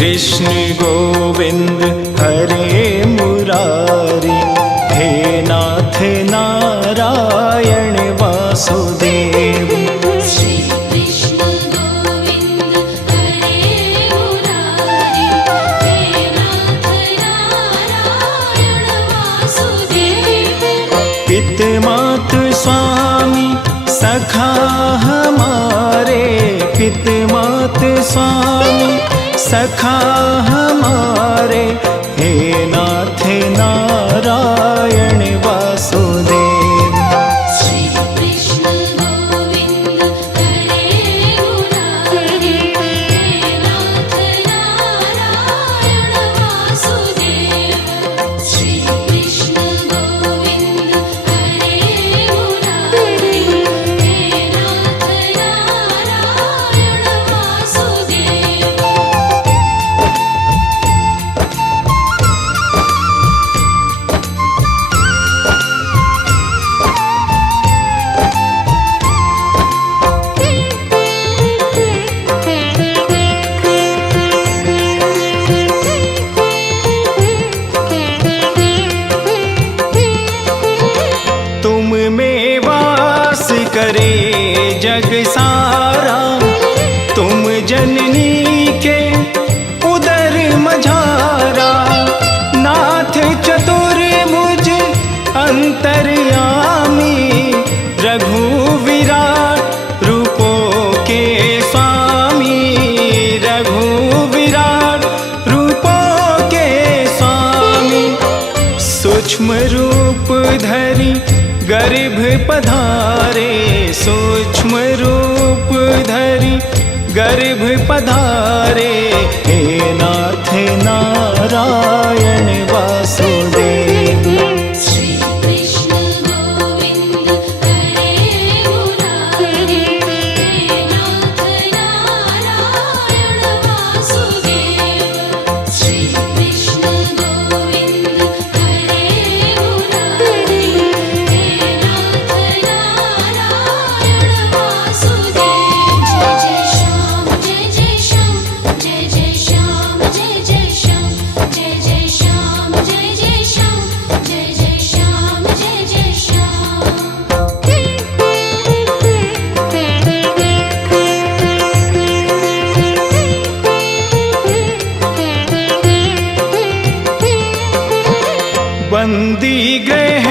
कृष्ण गोविंद हरे मुरारी, हे नाथ नारायण वासुदेव। श्री कृष्ण गोविंद हरे मुरारी, हे नाथ नारायण वासुदेव। पित मात स्वामी सखा हमारे, पित मात स्वामी सखा हमारे, हे नाथ नारायण वासुदेव। श्री कृष्ण गोविंद हरे मुरारी, हे नाथ नारायण वासुदेव। श्री कृष्ण गोविंद हरे मुरारी, हे नाथ नारायण वासुदेव। तुम में वास करे जग सारा, तुम जननी के उदर मझारा। नाथ चतुर्भुज अंतर्यामी, रघु विराट रूपों के स्वामी, रघु विराट रूपों के स्वामी। सूक्ष्म रूप धरि गर्भ पधारे, सूक्ष्म रूप धरि गर्भ पधारे, हे नाथ नारायण वासुदेव। श्री कृष्ण गोविंद हरे मुरारी, हे नाथ नारायण वासुदेव। श्री कृष्ण गोविंद हरे मुरारी, हे नाथ नारायण वासुदेव। जय जय श्याम जय जय श्याम, जय जय श्याम जय जय श्याम, जय जय श्याम जय जय श्याम, जय जय श्याम जय जय श्याम। बंदी ग्रह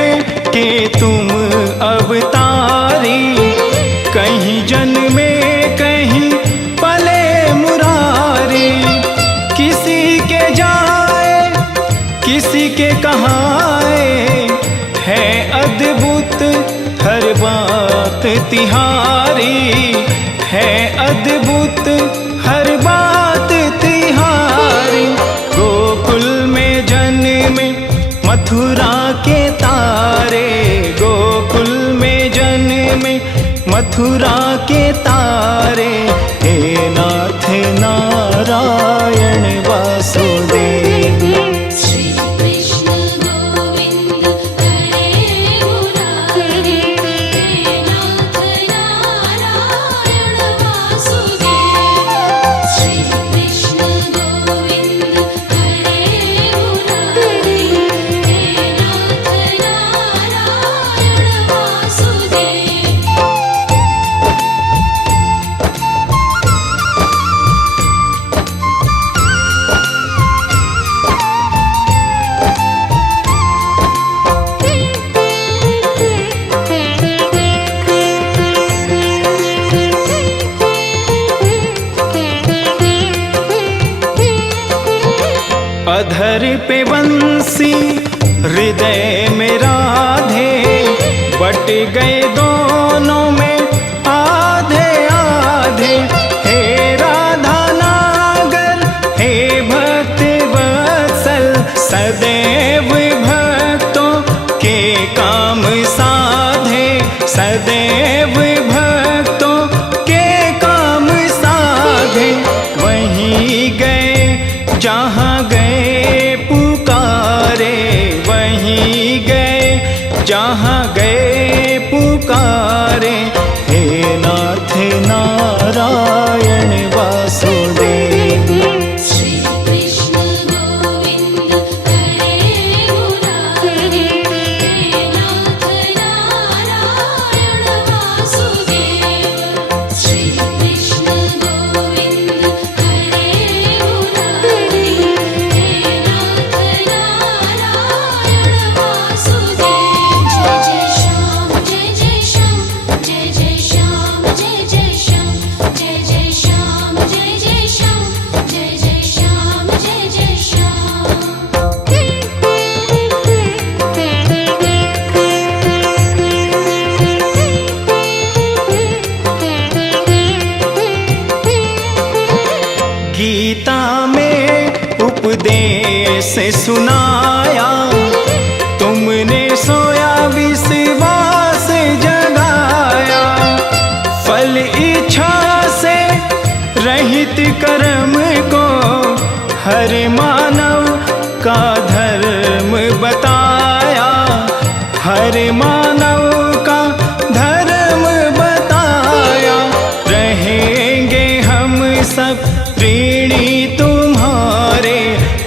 के तुम अवतारी, कहीं जन्मे कहीं पले मुरारी। किसी के जाए किसी के कहाए, है अद्भुत हर बात तिहारी, है अद्भुत हर बात तिहारी। गोकुल में जन्मे मथुरा के तारे, गोकुल में जन्मे मथुरा के तारे, हे नाथ नारायण वासुदेव। श्री कृष्ण गोविंद हरे मुरारी, हे नाथ नारायण वासुदेव। श्री कृष्ण गोविंद हरे मुरारी, हे नाथ नारायण वासुदेव। अधर पे बंसी हृदय में राधे, बट गए दोनों में आधे आधे। हे राधा नागर हे भक्त वत्सल, सदैव भक्तों के काम साधे, सदैव भक्तों के काम साधे। वहीं गए जहाँ गए पुकारे, वहीं गए जहाँ गए पुकारे, हे नाथ नारायण वासुदेव। श्री गीता में उपदेश सुनाया, तुमने सोया विश्वास जगाया। फल इच्छा से रहित कर्म को हर मानव का धर्म बताया, हर मानव का धर्म बताया। रहेंगे हम सब ऋणी तुम्हारे,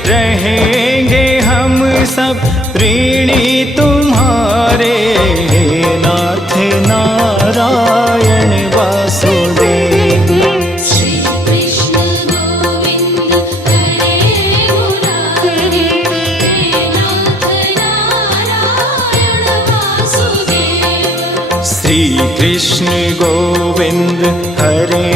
रहेंगे हम सब ऋणी तुम्हारे। नाथ नारायण वासुदेव। श्री कृष्ण गोविंद हरे मुरारी, हे नाथ नारायण वासुदेव। श्री कृष्ण गोविंद हरे